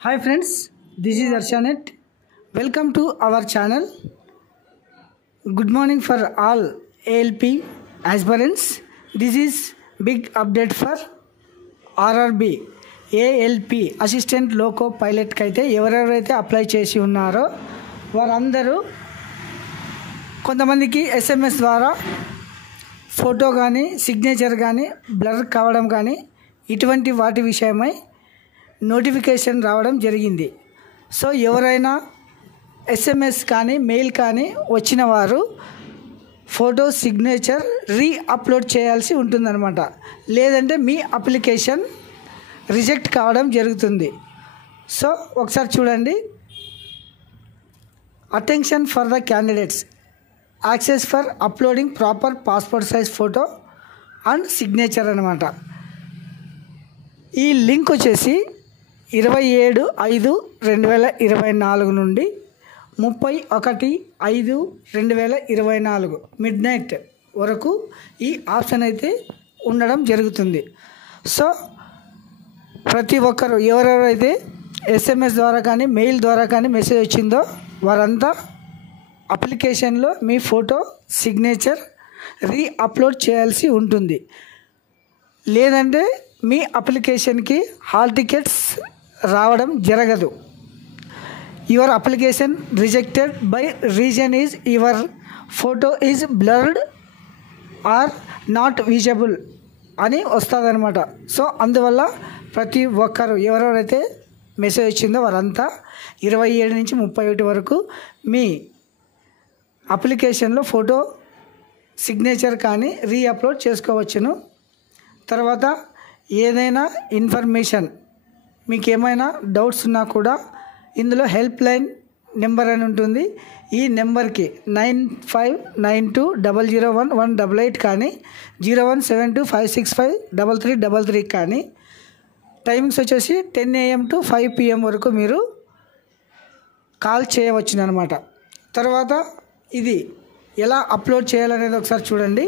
Hi friends, this is Arshanet. Welcome to our channel. Good morning for all ALP aspirants. This is big update for RRB ALP assistant loco పైలట్కి అయితే ఎవరెవరైతే apply చేసి ఉన్నారో వారందరూ కొంతమందికి SMS ద్వారా photo కానీ సిగ్నేచర్ కానీ బ్లర్ కావడం కానీ ఇటువంటి వాటి విషయమై నోటిఫికేషన్ రావడం జరిగింది. సో ఎవరైనా SMS కానీ మెయిల్ కానీ వచ్చిన వారు ఫోటో సిగ్నేచర్ అప్లోడ్ చేయాల్సి ఉంటుందన్నమాట. లేదంటే మీ అప్లికేషన్ రిజెక్ట్ కావడం జరుగుతుంది. సో ఒకసారి చూడండి. Attention for the candidates, access for uploading proper passport size photo and signature అనమాట. ఈ లింక్ వచ్చేసి 27/5/2024 నుండి 31/5/2024 మిడ్నైట్ వరకు ఈ ఆప్షన్ అయితే ఉండడం జరుగుతుంది. సో ప్రతి ఒక్కరు ఎవరెవరైతే SMS ద్వారా కానీ మెయిల్ ద్వారా కానీ మెసేజ్ వచ్చిందో వారంతా అప్లికేషన్లో మీ ఫోటో సిగ్నేచర్ అప్లోడ్ చేయాల్సి ఉంటుంది. లేదంటే మీ అప్లికేషన్కి హాల్ టికెట్స్ రావడం జరగదు. Your application rejected by reason is your photo is blurred or not visible అని వస్తుందన్నమాట. సో అందువల్ల ప్రతి ఒక్కరు ఎవరెవరైతే మెసేజ్ వచ్చిందో వారంతా 27 నుంచి 31 వరకు మీ అప్లికేషన్లో ఫోటో సిగ్నేచర్ కానీ అప్లోడ్ చేసుకోవచ్చును. తర్వాత ఏదైనా ఇన్ఫర్మేషన్ మీకు ఏమైనా డౌట్స్ ఉన్నా కూడా ఇందులో హెల్ప్ లైన్ నెంబర్ అని ఉంటుంది. ఈ నెంబర్కి 9592001188 కానీ 0172565333 కానీ టైమింగ్స్ వచ్చేసి 10 AM to 5 PM వరకు మీరు కాల్ చేయవచ్చును అనమాట. తర్వాత ఇది ఎలా అప్లోడ్ చేయాలనేది ఒకసారి చూడండి.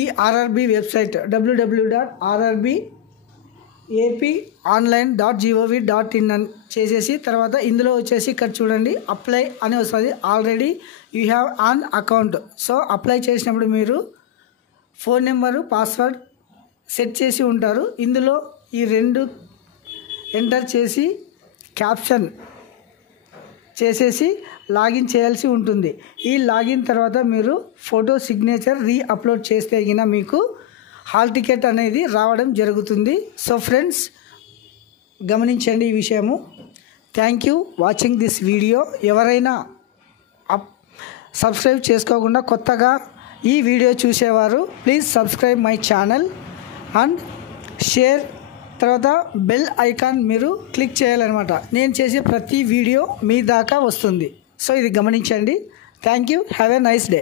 ఈ RRB వెబ్సైట్ www.rrbaponline.gov.in అని చేసేసి తర్వాత ఇందులో వచ్చేసి ఇక్కడ చూడండి అప్లై అని వస్తుంది. Already you have on account. So apply చేసినప్పుడు మీరు ఫోన్ నెంబరు పాస్వర్డ్ సెట్ చేసి ఉంటారు. ఇందులో ఈ 2 ఎంటర్ చేసి క్యాప్షన్ చేసేసి లాగిన్ చేయాల్సి ఉంటుంది. ఈ లాగిన్ తర్వాత మీరు ఫోటో సిగ్నేచర్ అప్లోడ్ చేస్తే గిన మీకు హాల్ టికెట్ అనేది రావడం జరుగుతుంది. సో ఫ్రెండ్స్ గమనించండి ఈ విషయము. Thank you watching this video. ఎవరైనా సబ్స్క్రైబ్ చేసుకోకుండా కొత్తగా ఈ వీడియో చూసేవారు please subscribe my channel and share. తర్వాత బెల్ ఐకాన్ మీరు క్లిక్ చేయాలన్నమాట. నేను చేసే ప్రతి వీడియో మీ దాకా వస్తుంది. సో ఇది గమనించండి. Thank you. Have a nice day.